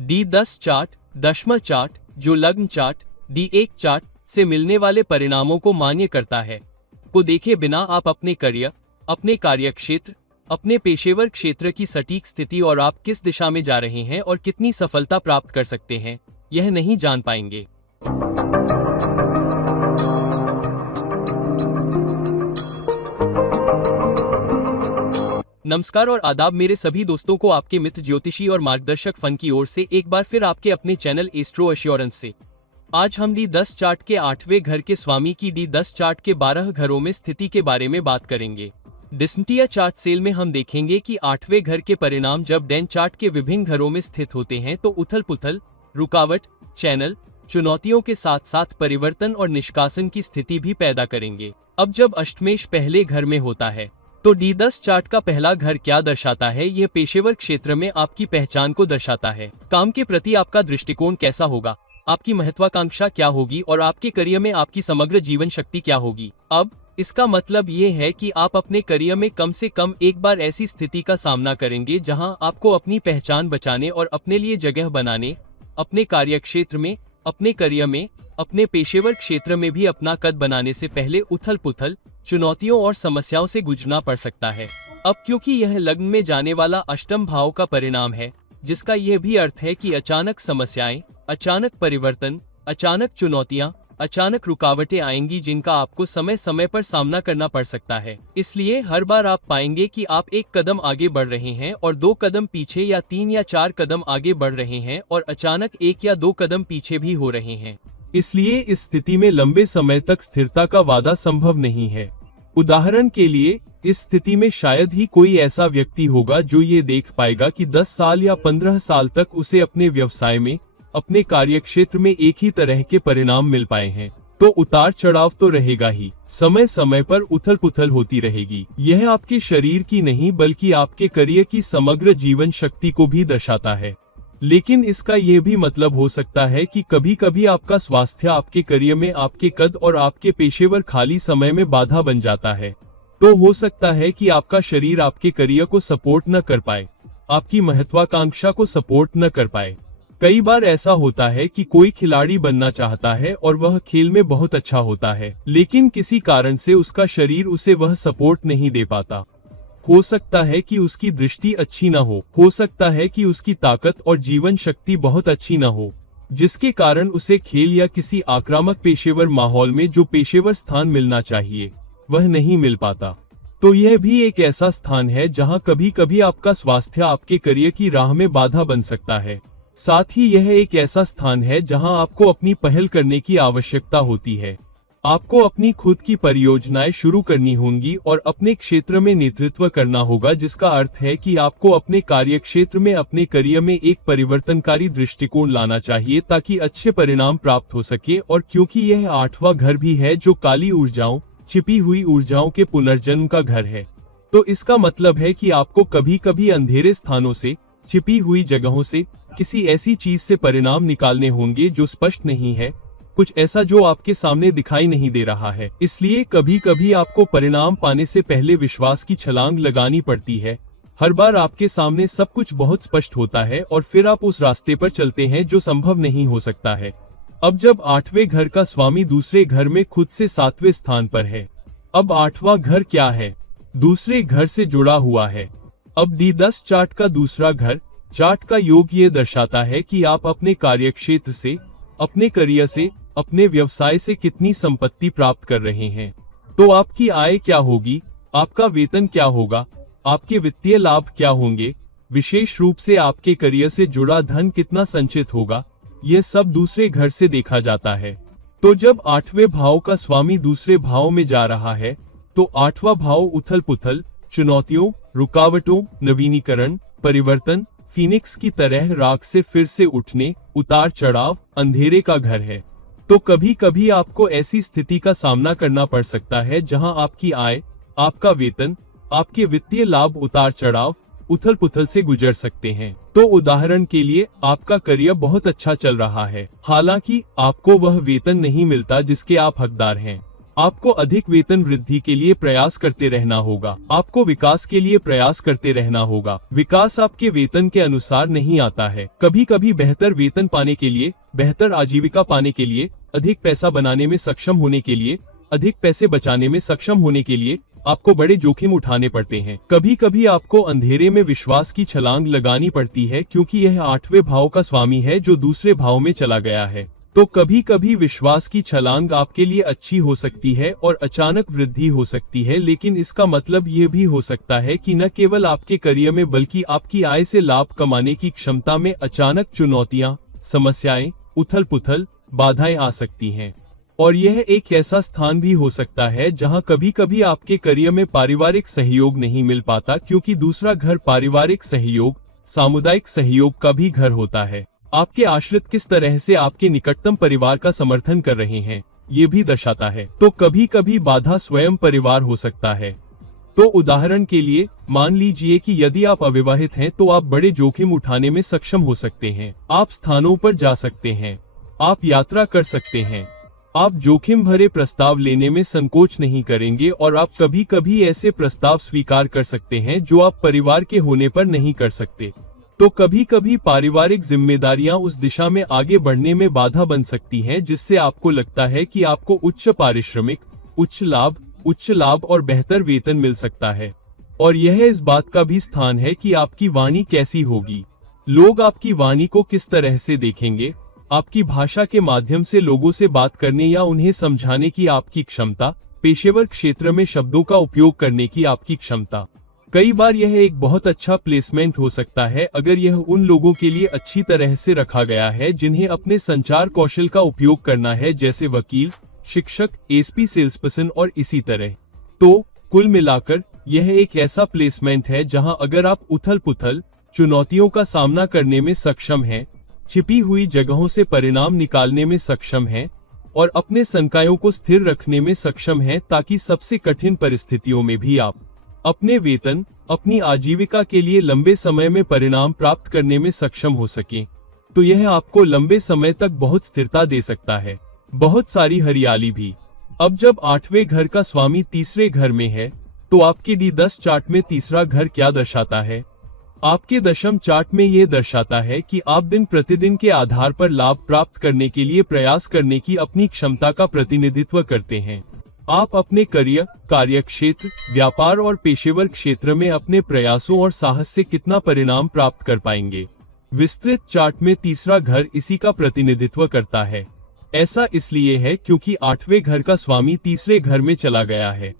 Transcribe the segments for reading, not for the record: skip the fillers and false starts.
D10 chart, दशमलव chart, जो लग्न चार्ट, D1 चार्ट से मिलने वाले परिणामों को मान्य करता है, को देखे बिना आप अपने करियर, अपने कार्यक्षेत्र, अपने पेशेवर क्षेत्र की सटीक स्थिति और आप किस दिशा में जा रहे हैं और कितनी सफलता प्राप्त कर सकते हैं, यह नहीं जान पाएंगे। नमस्कार और आदाब मेरे सभी दोस्तों को आपके मित्र ज्योतिषी और मार्गदर्शक फन की ओर से एक बार फिर आपके अपने चैनल एस्ट्रो एश्योरेंस से। आज हम D10 चार्ट के 8वें घर के स्वामी की D10 चार्ट के 12 घरों में स्थिति के बारे में बात करेंगे। डिस्टिया चार्ट सेल में हम देखेंगे कि 8वें घर के परिणाम जब डेन चार्ट के विभिन्न घरों में स्थित होते हैं तो उथल पुथल, रुकावट, चैनल, चुनौतियों के साथ साथ परिवर्तन और निष्कासन की स्थिति भी पैदा करेंगे। अब जब अष्टमेश पहले घर में होता है तो D10 चार्ट का पहला घर क्या दर्शाता है? यह पेशेवर क्षेत्र में आपकी पहचान को दर्शाता है। काम के प्रति आपका दृष्टिकोण कैसा होगा, आपकी महत्वाकांक्षा क्या होगी और आपके करियर में आपकी समग्र जीवन शक्ति क्या होगी। अब इसका मतलब ये है कि आप अपने करियर में कम से कम एक बार ऐसी स्थिति का सामना करेंगे जहां आपको अपनी पहचान बचाने और अपने लिए जगह बनाने, अपने कार्यक्षेत्र में, अपने करियर में, अपने पेशेवर क्षेत्र में भी अपना कद बनाने से पहले उथल पुथल, चुनौतियों और समस्याओं से गुजरना पड़ सकता है। अब क्योंकि यह लग्न में जाने वाला अष्टम भाव का परिणाम है, जिसका यह भी अर्थ है कि अचानक समस्याएं, अचानक परिवर्तन, अचानक चुनौतियां, अचानक रुकावटें आएंगी जिनका आपको समय समय पर सामना करना पड़ सकता है। इसलिए हर बार आप पाएंगे कि आप एक कदम आगे बढ़ रहे हैं और 2 कदम पीछे या 3 या 4 कदम आगे बढ़ रहे हैं और अचानक 1 या 2 कदम पीछे भी हो रहे हैं। इसलिए इस स्थिति में लंबे समय तक स्थिरता का वादा संभव नहीं है। उदाहरण के लिए, इस स्थिति में शायद ही कोई ऐसा व्यक्ति होगा जो ये देख पाएगा कि 10 साल या 15 साल तक उसे अपने व्यवसाय में, अपने कार्यक्षेत्र में एक ही तरह के परिणाम मिल पाए हैं। तो उतार चढ़ाव तो रहेगा ही, समय समय पर उथल पुथल होती रहेगी। यह आपके शरीर की नहीं बल्कि आपके करियर की समग्र जीवन शक्ति को भी दर्शाता है। लेकिन इसका यह भी मतलब हो सकता है कि कभी कभी आपका स्वास्थ्य आपके करियर में आपके कद और आपके पेशेवर खाली समय में बाधा बन जाता है। तो हो सकता है कि आपका शरीर आपके करियर को सपोर्ट न कर पाए, आपकी महत्वाकांक्षा को सपोर्ट न कर पाए। कई बार ऐसा होता है कि कोई खिलाड़ी बनना चाहता है और वह खेल में बहुत अच्छा होता है, लेकिन किसी कारण से उसका शरीर उसे वह सपोर्ट नहीं दे पाता। हो सकता है कि उसकी दृष्टि अच्छी न हो सकता है कि उसकी ताकत और जीवन शक्ति बहुत अच्छी न हो, जिसके कारण उसे खेल या किसी आक्रामक पेशेवर माहौल में जो पेशेवर स्थान मिलना चाहिए, वह नहीं मिल पाता। तो यह भी एक ऐसा स्थान है जहां कभी कभी आपका स्वास्थ्य आपके करियर की राह में बाधा बन सकता है। साथ ही यह एक ऐसा स्थान है जहां आपको अपनी पहल करने की आवश्यकता होती है। आपको अपनी खुद की परियोजनाएं शुरू करनी होंगी और अपने क्षेत्र में नेतृत्व करना होगा, जिसका अर्थ है कि आपको अपने कार्यक्षेत्र में, अपने करियर में एक परिवर्तनकारी दृष्टिकोण लाना चाहिए ताकि अच्छे परिणाम प्राप्त हो सके। और क्योंकि यह 8वां घर भी है जो काली ऊर्जाओं, छिपी हुई ऊर्जाओं के पुनर्जन्म का घर है, तो इसका मतलब है कि आपको कभी कभी अंधेरे स्थानों से, छिपी हुई जगहों से, किसी ऐसी चीज से परिणाम निकालने होंगे जो स्पष्ट नहीं है, कुछ ऐसा जो आपके सामने दिखाई नहीं दे रहा है। इसलिए कभी कभी आपको परिणाम पाने से पहले विश्वास की छलांग लगानी पड़ती है। हर बार आपके सामने सब कुछ बहुत स्पष्ट होता है और फिर आप उस रास्ते पर चलते हैं जो संभव नहीं हो सकता है। अब जब 8वें घर का स्वामी दूसरे घर में खुद से 7वें स्थान पर है, अब 8वां घर क्या है? दूसरे घर से जुड़ा हुआ है। अब D10 चार्ट का दूसरा घर, चार्ट का योग ये दर्शाता है कि आप अपने कार्यक्षेत्र से, अपने करियर से, अपने व्यवसाय से कितनी संपत्ति प्राप्त कर रहे हैं। तो आपकी आय क्या होगी, आपका वेतन क्या होगा, आपके वित्तीय लाभ क्या होंगे, विशेष रूप से आपके करियर से जुड़ा धन कितना संचित होगा, यह सब दूसरे घर से देखा जाता है। तो जब 8वें भाव का स्वामी दूसरे भाव में जा रहा है तो 8वां भाव उथल पुथल, चुनौतियों, रुकावटों, नवीनीकरण, परिवर्तन, फीनिक्स की तरह राख से फिर से उठने, उतार चढ़ाव, अंधेरे का घर है। तो कभी कभी आपको ऐसी स्थिति का सामना करना पड़ सकता है जहां आपकी आय, आपका वेतन, आपके वित्तीय लाभ उतार चढ़ाव, उथल पुथल से गुजर सकते हैं। तो उदाहरण के लिए, आपका करियर बहुत अच्छा चल रहा है, हालांकि आपको वह वेतन नहीं मिलता जिसके आप हकदार हैं। आपको अधिक वेतन वृद्धि के लिए प्रयास करते रहना होगा। आपको विकास के लिए प्रयास करते रहना होगा। विकास आपके वेतन के अनुसार नहीं आता है। कभी कभी बेहतर वेतन पाने के लिए, बेहतर आजीविका पाने के लिए, अधिक पैसा बनाने में सक्षम होने के लिए, अधिक पैसे बचाने में सक्षम होने के लिए आपको बड़े जोखिम उठाने पड़ते हैं। कभी कभी आपको अंधेरे में विश्वास की छलांग लगानी पड़ती है, क्योंकि यह 8वें भाव का स्वामी है जो दूसरे भाव में चला गया है। तो कभी कभी विश्वास की छलांग आपके लिए अच्छी हो सकती है और अचानक वृद्धि हो सकती है, लेकिन इसका मतलब ये भी हो सकता है कि न केवल आपके करियर में बल्कि आपकी आय से लाभ कमाने की क्षमता में अचानक चुनौतियां, समस्याएं, उथल पुथल, बाधाएं आ सकती हैं। और यह एक ऐसा स्थान भी हो सकता है जहां कभी कभी आपके करियर में पारिवारिक सहयोग नहीं मिल पाता, क्योंकि दूसरा घर पारिवारिक सहयोग, सामुदायिक सहयोग का भी घर होता है। आपके आश्रित किस तरह से आपके निकटतम परिवार का समर्थन कर रहे हैं, ये भी दर्शाता है। तो कभी कभी बाधा स्वयं परिवार हो सकता है। तो उदाहरण के लिए मान लीजिए कि यदि आप अविवाहित हैं तो आप बड़े जोखिम उठाने में सक्षम हो सकते हैं। आप स्थानों पर जा सकते हैं, आप यात्रा कर सकते हैं, आप जोखिम भरे प्रस्ताव लेने में संकोच नहीं करेंगे और आप कभी कभी ऐसे प्रस्ताव स्वीकार कर सकते हैं जो आप परिवार के होने पर नहीं कर सकते। तो कभी कभी पारिवारिक जिम्मेदारियां उस दिशा में आगे बढ़ने में बाधा बन सकती हैं जिससे आपको लगता है कि आपको उच्च पारिश्रमिक, उच्च लाभ और बेहतर वेतन मिल सकता है। और यह इस बात का भी स्थान है कि आपकी वाणी कैसी होगी, लोग आपकी वाणी को किस तरह से देखेंगे, आपकी भाषा के माध्यम से लोगों से बात करने या उन्हें समझाने की आपकी क्षमता, पेशेवर क्षेत्र में शब्दों का उपयोग करने की आपकी क्षमता। कई बार यह एक बहुत अच्छा प्लेसमेंट हो सकता है अगर यह उन लोगों के लिए अच्छी तरह से रखा गया है जिन्हें अपने संचार कौशल का उपयोग करना है, जैसे वकील, शिक्षक, एसपी, सेल्सपर्सन और इसी तरह। तो कुल मिलाकर यह एक ऐसा प्लेसमेंट है जहां अगर आप उथल पुथल, चुनौतियों का सामना करने में सक्षम हैं, छिपी हुई जगहों से परिणाम निकालने में सक्षम हैं और अपने संकायों को स्थिर रखने में सक्षम हैं, ताकि सबसे कठिन परिस्थितियों में भी आप अपने वेतन, अपनी आजीविका के लिए लंबे समय में परिणाम प्राप्त करने में सक्षम हो सकें। तो यह आपको लंबे समय तक बहुत स्थिरता दे सकता है, बहुत सारी हरियाली भी। अब जब 8वें घर का स्वामी तीसरे घर में है, तो आपके D10 चार्ट में तीसरा घर क्या दर्शाता है? आपके दशम चार्ट में यह दर्शाता है कि आप दिन प्रतिदिन के आधार पर लाभ प्राप्त करने के लिए प्रयास करने की अपनी क्षमता का प्रतिनिधित्व करते हैं। आप अपने करियर, कार्यक्षेत्र, व्यापार और पेशेवर क्षेत्र में अपने प्रयासों और साहस से कितना परिणाम प्राप्त कर पाएंगे। विस्तृत चार्ट में तीसरा घर इसी का प्रतिनिधित्व करता है। ऐसा इसलिए है क्योंकि 8वें घर का स्वामी तीसरे घर में चला गया है,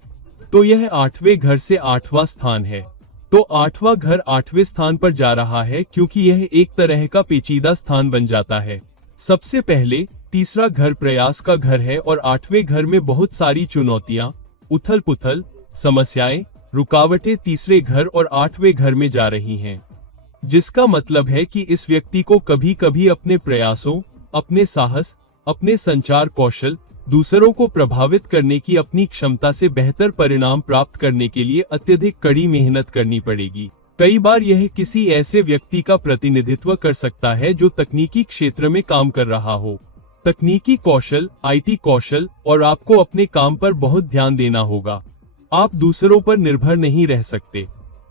तो यह 8वें घर से 8वां स्थान है। तो 8वां घर 8वें स्थान पर जा रहा है क्योंकि यह एक तरह का पेचीदा स्थान बन जाता है। सबसे पहले तीसरा घर प्रयास का घर है और 8वें घर में बहुत सारी चुनौतियां, उथल पुथल, समस्याएं, रुकावटें तीसरे घर और 8वें घर में जा रही हैं, जिसका मतलब है कि इस व्यक्ति को कभी कभी अपने प्रयासों, अपने साहस, अपने संचार कौशल, दूसरों को प्रभावित करने की अपनी क्षमता से बेहतर परिणाम प्राप्त करने के लिए अत्यधिक कड़ी मेहनत करनी पड़ेगी। कई बार यह किसी ऐसे व्यक्ति का प्रतिनिधित्व कर सकता है जो तकनीकी क्षेत्र में काम कर रहा हो। तकनीकी कौशल, IT कौशल, और आपको अपने काम पर बहुत ध्यान देना होगा। आप दूसरों पर निर्भर नहीं रह सकते।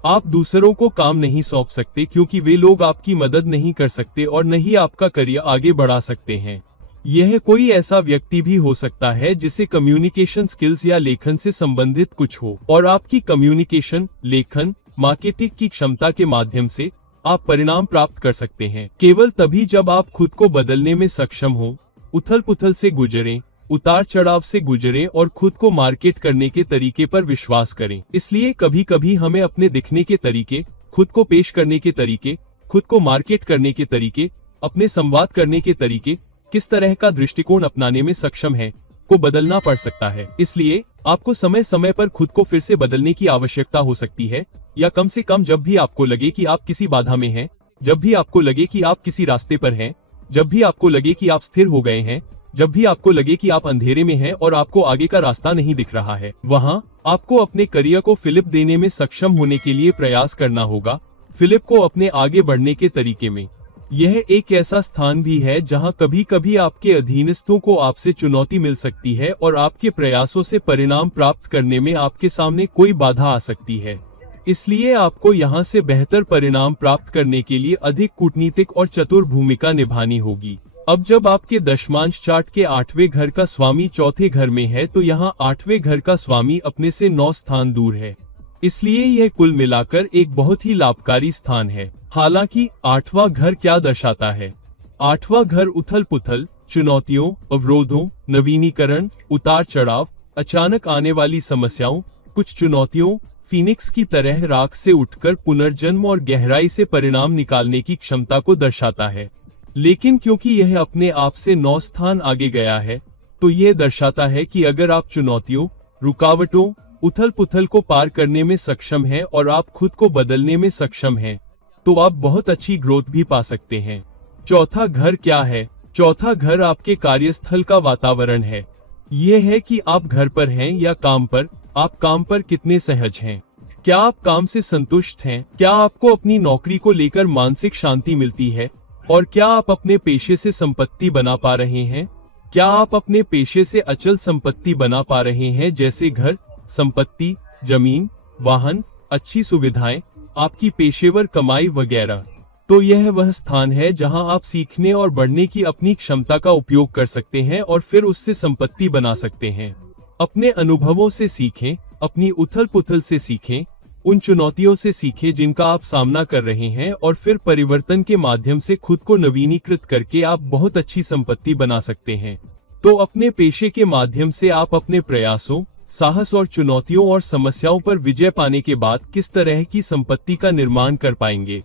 आप दूसरों को काम नहीं सौंप सकते क्योंकि वे लोग आपकी मदद नहीं कर सकते और न ही आपका करियर आगे बढ़ा सकते हैं। यह कोई ऐसा व्यक्ति भी हो सकता है जिसे कम्युनिकेशन स्किल्स या लेखन से संबंधित कुछ हो, और आपकी कम्युनिकेशन, लेखन, मार्केटिंग की क्षमता के माध्यम से आप परिणाम प्राप्त कर सकते हैं केवल तभी जब आप खुद को बदलने में सक्षम हो, उथल पुथल से गुजरें, उतार चढ़ाव से गुजरें और खुद को मार्केट करने के तरीके पर विश्वास करें। इसलिए कभी कभी हमें अपने दिखने के तरीके, खुद को पेश करने के तरीके, खुद को मार्केट करने के तरीके, अपने संवाद करने के तरीके, किस तरह का दृष्टिकोण अपनाने में सक्षम है, को बदलना पड़ सकता है। इसलिए आपको समय समय पर खुद को फिर से बदलने की आवश्यकता हो सकती है, या कम से कम जब भी आपको लगे कि आप किसी बाधा में हैं, जब भी आपको लगे कि आप किसी रास्ते पर हैं, जब भी आपको लगे कि आप स्थिर हो गए हैं, जब भी आपको लगे कि आप अंधेरे में हैं और आपको आगे का रास्ता नहीं दिख रहा है, वहां आपको अपने करियर को फिलिप देने में सक्षम होने के लिए प्रयास करना होगा। फिलिप को अपने आगे बढ़ने के तरीके में यह एक ऐसा स्थान भी है जहां कभी कभी आपके अधीनस्थों को आपसे चुनौती मिल सकती है और आपके प्रयासों से परिणाम प्राप्त करने में आपके सामने कोई बाधा आ सकती है। इसलिए आपको यहां से बेहतर परिणाम प्राप्त करने के लिए अधिक कूटनीतिक और चतुर भूमिका निभानी होगी। अब जब आपके दशमांश चार्ट के 8वें घर का स्वामी चौथे घर में है तो यहाँ 8वें घर का स्वामी अपने से 9 स्थान दूर है। इसलिए यह कुल मिलाकर एक बहुत ही लाभकारी स्थान है। हालांकि 8वां घर क्या दर्शाता है? 8वां घर उथल पुथल, चुनौतियों, अवरोधों, नवीनीकरण, उतार चढ़ाव, अचानक आने वाली समस्याओं, कुछ चुनौतियों, फीनिक्स की तरह राख से उठकर पुनर्जन्म और गहराई से परिणाम निकालने की क्षमता को दर्शाता है। लेकिन क्योंकि यह अपने आप से 9 स्थान आगे गया है, तो यह दर्शाता है कि अगर आप चुनौतियों, रुकावटों, उथल पुथल को पार करने में सक्षम हैं और आप खुद को बदलने में सक्षम हैं, तो आप बहुत अच्छी ग्रोथ भी पा सकते हैं। चौथा घर क्या है? चौथा घर आपके कार्यस्थल का वातावरण है। यह है कि आप घर पर हैं या काम पर, आप काम पर कितने सहज हैं। क्या आप काम से संतुष्ट हैं? क्या आपको अपनी नौकरी को लेकर मानसिक शांति मिलती है? और क्या आप अपने पेशे से संपत्ति बना पा रहे हैं? क्या आप अपने पेशे से अचल संपत्ति बना पा रहे हैं, जैसे घर, संपत्ति, जमीन, वाहन, अच्छी सुविधाएं, आपकी पेशेवर कमाई वगैरह? तो यह वह स्थान है जहां आप सीखने और बढ़ने की अपनी क्षमता का उपयोग कर सकते हैं और फिर उससे संपत्ति बना सकते हैं। अपने अनुभवों से सीखें, अपनी उथल पुथल से सीखें, उन चुनौतियों से सीखें जिनका आप सामना कर रहे हैं और फिर परिवर्तन के माध्यम से खुद को नवीनीकृत करके आप बहुत अच्छी संपत्ति बना सकते हैं। तो अपने पेशे के माध्यम से आप अपने प्रयासों, साहस और चुनौतियों और समस्याओं पर विजय पाने के बाद किस तरह की संपत्ति का निर्माण कर पाएंगे।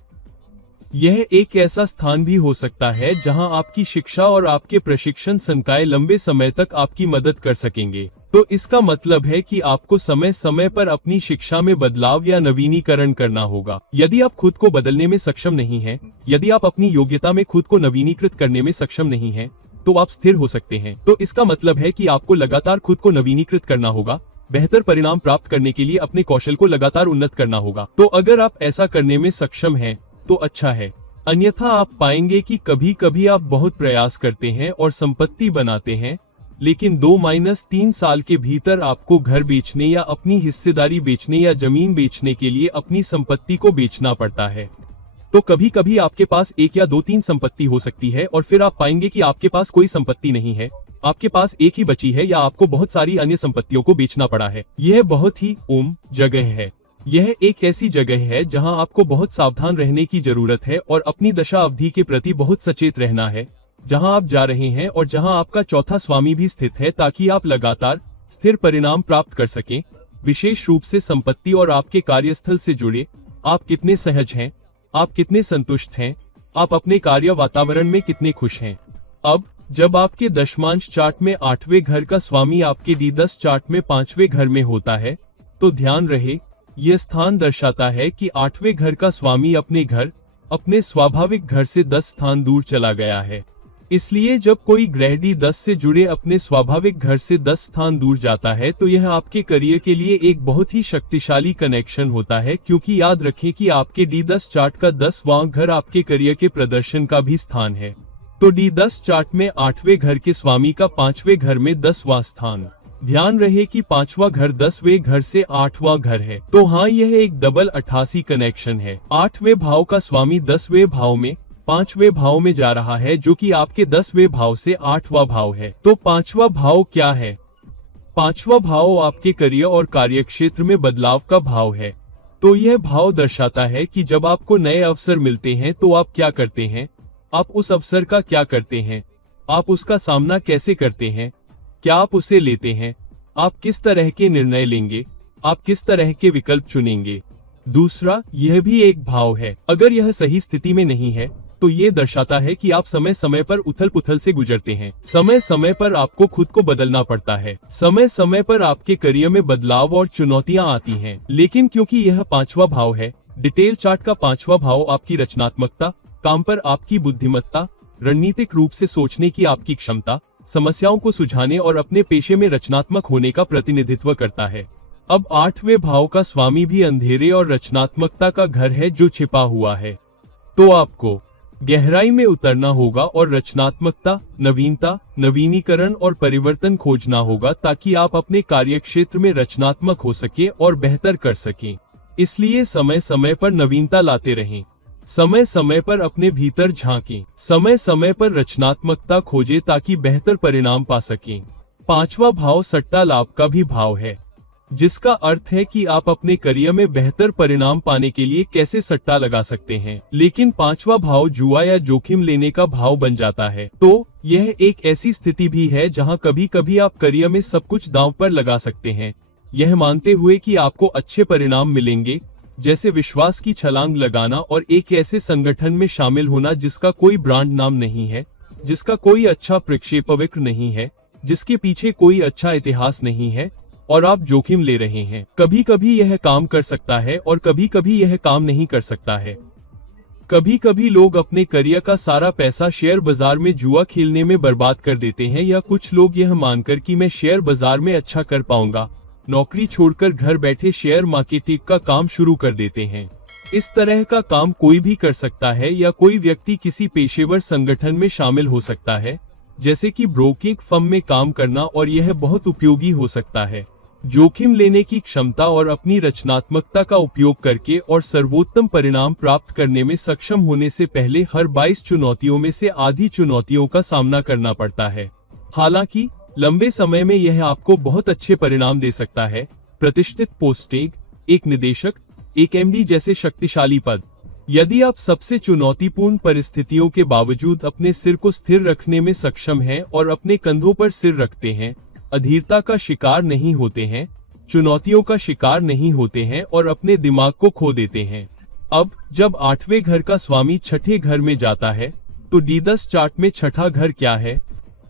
यह एक ऐसा स्थान भी हो सकता है जहां आपकी शिक्षा और आपके प्रशिक्षण संकाय लंबे समय तक आपकी मदद कर सकेंगे। तो इसका मतलब है कि आपको समय समय पर अपनी शिक्षा में बदलाव या नवीनीकरण करना होगा। यदि आप खुद को बदलने में सक्षम नहीं हैं, यदि आप अपनी योग्यता में खुद को नवीनीकृत करने में सक्षम नहीं हैं, तो आप स्थिर हो सकते हैं। तो इसका मतलब है कि आपको लगातार खुद को नवीनीकृत करना होगा, बेहतर परिणाम प्राप्त करने के लिए अपने कौशल को लगातार उन्नत करना होगा। तो अगर आप ऐसा करने में सक्षम हैं, तो अच्छा है। अन्यथा आप पाएंगे कि कभी कभी आप बहुत प्रयास करते हैं और संपत्ति बनाते हैं, लेकिन 2-3 साल के भीतर आपको घर बेचने या अपनी हिस्सेदारी बेचने या जमीन बेचने के लिए अपनी संपत्ति को बेचना पड़ता है। तो कभी कभी आपके पास 1 या 2-3 संपत्ति हो सकती है और फिर आप पाएंगे कि आपके पास कोई संपत्ति नहीं है, आपके पास एक ही बची है या आपको बहुत सारी अन्य संपत्तियों को बेचना पड़ा है। यह बहुत ही जगह है। यह एक ऐसी जगह है जहां आपको बहुत सावधान रहने की जरूरत है और अपनी दशा अवधि के प्रति बहुत सचेत रहना है, जहां आप जा रहे हैं और जहां आपका चौथा स्वामी भी स्थित है, ताकि आप लगातार स्थिर परिणाम प्राप्त कर सकें। विशेष रूप से संपत्ति और आपके कार्यस्थल से जुड़े, आप कितने सहज हैं, आप कितने संतुष्ट हैं, आप अपने कार्य वातावरण में कितने खुश हैं। अब जब आपके दशमांश चार्ट में 8वें घर का स्वामी आपके D10 चार्ट में 5वें घर में होता है, तो ध्यान रहे, यह स्थान दर्शाता है कि 8वें घर का स्वामी अपने घर, अपने स्वाभाविक घर से 10 स्थान दूर चला गया है। इसलिए जब कोई ग्रह D10 से जुड़े अपने स्वाभाविक घर से 10 स्थान दूर जाता है, तो यह आपके करियर के लिए एक बहुत ही शक्तिशाली कनेक्शन होता है, क्योंकि याद रखें कि आपके D10 चार्ट का 10वां घर आपके करियर के प्रदर्शन का भी स्थान है। तो D10 चार्ट में 8वें घर के स्वामी का 5वें घर में 10वां स्थान। ध्यान रहे कि 5वां घर 10वें घर से 8वां घर है। तो हाँ, यह एक डबल 88 कनेक्शन है। 8वें भाव का स्वामी 10वें भाव में 5वें भाव में जा रहा है, जो कि आपके 10वें भाव से 8वां भाव है। तो 5वां भाव क्या है? 5वां भाव आपके करियर और कार्यक्षेत्र में बदलाव का भाव है। तो यह भाव दर्शाता है कि जब आपको नए अवसर मिलते हैं तो आप क्या करते हैं, आप उस अवसर का क्या करते हैं, आप उसका सामना कैसे करते हैं, क्या आप उसे लेते हैं, आप किस तरह के निर्णय लेंगे, आप किस तरह के विकल्प चुनेंगे। दूसरा, यह भी एक भाव है। अगर यह सही स्थिति में नहीं है, तो ये दर्शाता है कि आप समय समय पर उथल पुथल से गुजरते हैं, समय समय पर आपको खुद को बदलना पड़ता है, समय समय पर आपके करियर में बदलाव और चुनौतियां आती हैं। लेकिन क्योंकि यह 5वां भाव है, डिटेल चार्ट का 5वां भाव आपकी रचनात्मकता, काम पर आपकी बुद्धिमत्ता, रणनीतिक रूप से सोचने की आपकी क्षमता, समस्याओं को सुलझाने और अपने पेशे में रचनात्मक होने का प्रतिनिधित्व करता है। अब 8वें भाव का स्वामी भी अंधेरे और रचनात्मकता का घर है, जो छिपा हुआ है। तो आपको गहराई में उतरना होगा और रचनात्मकता, नवीनता, नवीनीकरण और परिवर्तन खोजना होगा ताकि आप अपने कार्यक्षेत्र में रचनात्मक हो सके और बेहतर कर सकें। इसलिए समय समय पर नवीनता लाते रहें, समय समय पर अपने भीतर झांकें, समय समय पर रचनात्मकता खोजें ताकि बेहतर परिणाम पा सकें। पांचवा भाव सट्टा लाभ का भी भाव है, जिसका अर्थ है कि आप अपने करियर में बेहतर परिणाम पाने के लिए कैसे सट्टा लगा सकते हैं। लेकिन पांचवा भाव जुआ या जोखिम लेने का भाव बन जाता है, तो यह एक ऐसी स्थिति भी है जहां कभी कभी आप करियर में सब कुछ दांव पर लगा सकते हैं, यह मानते हुए कि आपको अच्छे परिणाम मिलेंगे, जैसे विश्वास की छलांग लगाना और एक ऐसे संगठन में शामिल होना जिसका कोई ब्रांड नाम नहीं है, जिसका कोई अच्छा प्रक्षेपवक्र नहीं है, जिसके पीछे कोई अच्छा इतिहास नहीं है, और आप जोखिम ले रहे हैं। कभी कभी यह काम कर सकता है और कभी कभी यह काम नहीं कर सकता है। कभी कभी लोग अपने करियर का सारा पैसा शेयर बाजार में जुआ खेलने में बर्बाद कर देते हैं, या कुछ लोग यह मानकर कि मैं शेयर बाजार में अच्छा कर पाऊंगा, नौकरी छोड़कर घर बैठे शेयर मार्केटिंग का काम शुरू कर देते हैं। इस तरह का काम कोई भी कर सकता है, या कोई व्यक्ति किसी पेशेवर संगठन में शामिल हो सकता है, जैसे कि ब्रोकिंग फर्म में काम करना, और यह बहुत उपयोगी हो सकता है। जोखिम लेने की क्षमता और अपनी रचनात्मकता का उपयोग करके और सर्वोत्तम परिणाम प्राप्त करने में सक्षम होने से पहले हर 22 चुनौतियों में से आधी चुनौतियों का सामना करना पड़ता है। हालांकि लंबे समय में यह आपको बहुत अच्छे परिणाम दे सकता है। प्रतिष्ठित पोस्टेग, एक निदेशक, एक एमडी जैसे शक्तिशाली पद। यदि आप सबसे चुनौतीपूर्ण परिस्थितियों के बावजूद अपने सिर को स्थिर रखने में सक्षम हैं और अपने कंधों पर सिर रखते हैं, अधीरता का शिकार नहीं होते हैं, चुनौतियों का शिकार नहीं होते हैं और अपने दिमाग को खो देते हैं। अब जब 8वें घर का स्वामी छठे घर में जाता है, तो D10 चार्ट में छठा घर क्या है?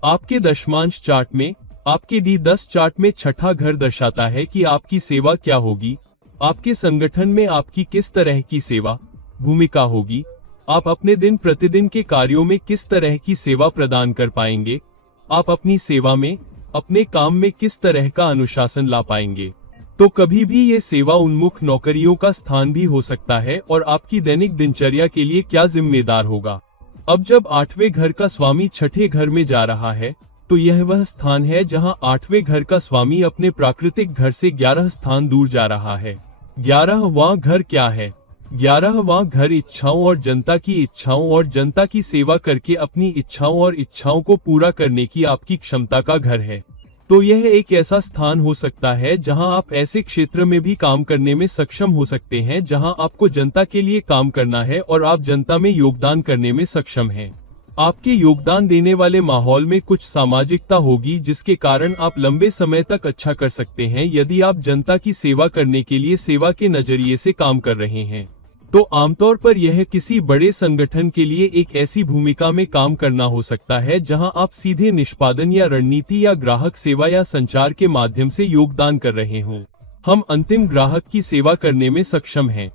आपके दशमांश चार्ट में आपके D10 चार्ट में छठा घर दर्शाता है कि आपकी सेवा क्या होगी, आपके संगठन में आपकी किस तरह की सेवा भूमिका होगी, आप अपने दिन प्रतिदिन के कार्यों में किस तरह की सेवा प्रदान कर पाएंगे, आप अपनी सेवा में, अपने काम में किस तरह का अनुशासन ला पाएंगे। तो कभी भी ये सेवा उन्मुख नौकरियों का स्थान भी हो सकता है और आपकी दैनिक दिनचर्या के लिए क्या जिम्मेदार होगा। अब जब 8वें घर का स्वामी छठे घर में जा रहा है, तो यह वह स्थान है जहां 8वें घर का स्वामी अपने प्राकृतिक घर से 11 स्थान दूर जा रहा है। 11वां घर क्या है? 11वां घर इच्छाओं और जनता की इच्छाओं और जनता की सेवा करके अपनी इच्छाओं और इच्छाओं को पूरा करने की आपकी क्षमता का घर है। तो यह एक ऐसा स्थान हो सकता है जहां आप ऐसे क्षेत्र में भी काम करने में सक्षम हो सकते हैं जहां आपको जनता के लिए काम करना है और आप जनता में योगदान करने में सक्षम हैं। आपके योगदान देने वाले माहौल में कुछ सामाजिकता होगी जिसके कारण आप लंबे समय तक अच्छा कर सकते हैं यदि आप जनता की सेवा करने के लिए सेवा के नजरिए से काम कर रहे हैं। तो आमतौर पर यह किसी बड़े संगठन के लिए एक ऐसी भूमिका में काम करना हो सकता है जहां आप सीधे निष्पादन या रणनीति या ग्राहक सेवा या संचार के माध्यम से योगदान कर रहे हों। हम अंतिम ग्राहक की सेवा करने में सक्षम हैं।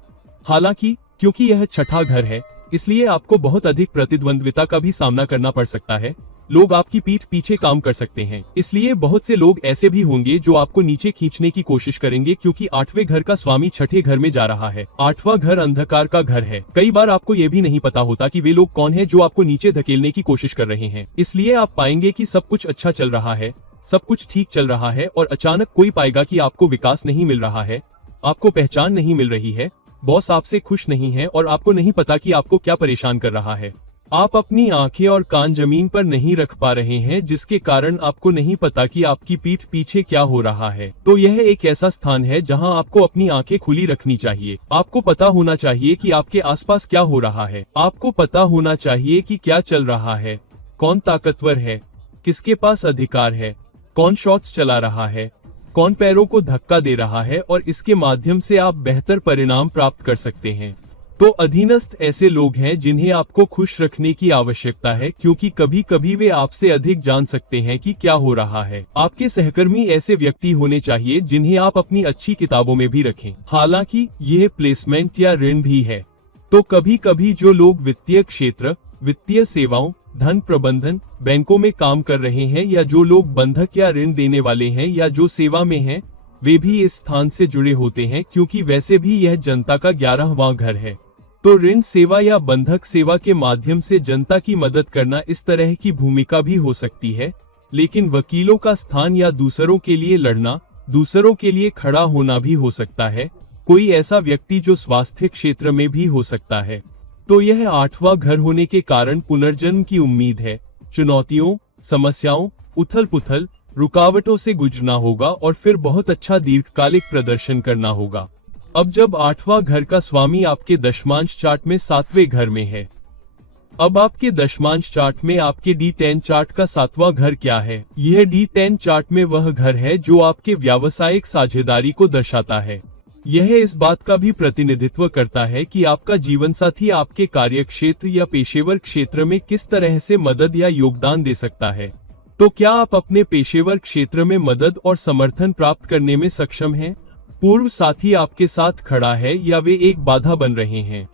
हालांकि क्योंकि यह छठा घर है, इसलिए आपको बहुत अधिक प्रतिद्वंद्विता का भी सामना करना पड़ सकता है। लोग आपकी पीठ पीछे काम कर सकते हैं, इसलिए बहुत से लोग ऐसे भी होंगे जो आपको नीचे खींचने की कोशिश करेंगे क्योंकि 8वें घर का स्वामी छठे घर में जा रहा है। 8वां घर अंधकार का घर है। कई बार आपको ये भी नहीं पता होता कि वे लोग कौन हैं जो आपको नीचे धकेलने की कोशिश कर रहे हैं। इसलिए आप पाएंगे कि सब कुछ अच्छा चल रहा है, सब कुछ ठीक चल रहा है और अचानक कोई पाएगा कि आपको विकास नहीं मिल रहा है, आपको पहचान नहीं मिल रही है, बॉस आपसे खुश नहीं है और आपको नहीं पता कि आपको क्या परेशान कर रहा है। आप अपनी आंखें और कान जमीन पर नहीं रख पा रहे हैं जिसके कारण आपको नहीं पता कि आपकी पीठ पीछे क्या हो रहा है। तो यह एक ऐसा स्थान है जहां आपको अपनी आंखें खुली रखनी चाहिए। आपको पता होना चाहिए कि आपके आसपास क्या हो रहा है। आपको पता होना चाहिए कि क्या चल रहा है, कौन ताकतवर है, किसके पास अधिकार है, कौन शॉट्स चला रहा है, कौन पैरों को धक्का दे रहा है और इसके माध्यम से आप बेहतर परिणाम प्राप्त कर सकते हैं। तो अधीनस्थ ऐसे लोग हैं जिन्हें आपको खुश रखने की आवश्यकता है क्योंकि कभी कभी वे आपसे अधिक जान सकते हैं कि क्या हो रहा है। आपके सहकर्मी ऐसे व्यक्ति होने चाहिए जिन्हें आप अपनी अच्छी किताबों में भी रखें। हालांकि यह प्लेसमेंट या ऋण भी है। तो कभी कभी जो लोग वित्तीय क्षेत्र, वित्तीय सेवाओं, धन प्रबंधन, बैंकों में काम कर रहे हैं या जो लोग बंधक या ऋण देने वाले हैं या जो सेवा में हैं, वे भी इस स्थान से जुड़े होते हैं क्योंकि वैसे भी यह जनता का 11वां घर है। तो ऋण सेवा या बंधक सेवा के माध्यम से जनता की मदद करना इस तरह की भूमिका भी हो सकती है। लेकिन वकीलों का स्थान या दूसरों के लिए लड़ना, दूसरों के लिए खड़ा होना भी हो सकता है। कोई ऐसा व्यक्ति जो स्वास्थ्य क्षेत्र में भी हो सकता है। तो यह 8वां घर होने के कारण पुनर्जन्म की उम्मीद है। चुनौतियों, समस्याओं, उथल पुथल, रुकावटों से गुजरना होगा और फिर बहुत अच्छा दीर्घकालिक प्रदर्शन करना होगा। अब जब 8वां घर का स्वामी आपके दशमांश चार्ट में 7वें घर में है, अब आपके दशमांश चार्ट में आपके D10 चार्ट का 7वां घर क्या है? यह D10 चार्ट में वह घर है जो आपके व्यावसायिक साझेदारी को दर्शाता है। यह इस बात का भी प्रतिनिधित्व करता है कि आपका जीवनसाथी आपके कार्यक्षेत्र या पेशेवर क्षेत्र में किस तरह से मदद या योगदान दे सकता है। तो क्या आप अपने पेशेवर क्षेत्र में मदद और समर्थन प्राप्त करने में सक्षम हैं? पूर्व साथी आपके साथ खड़ा है या वे एक बाधा बन रहे हैं?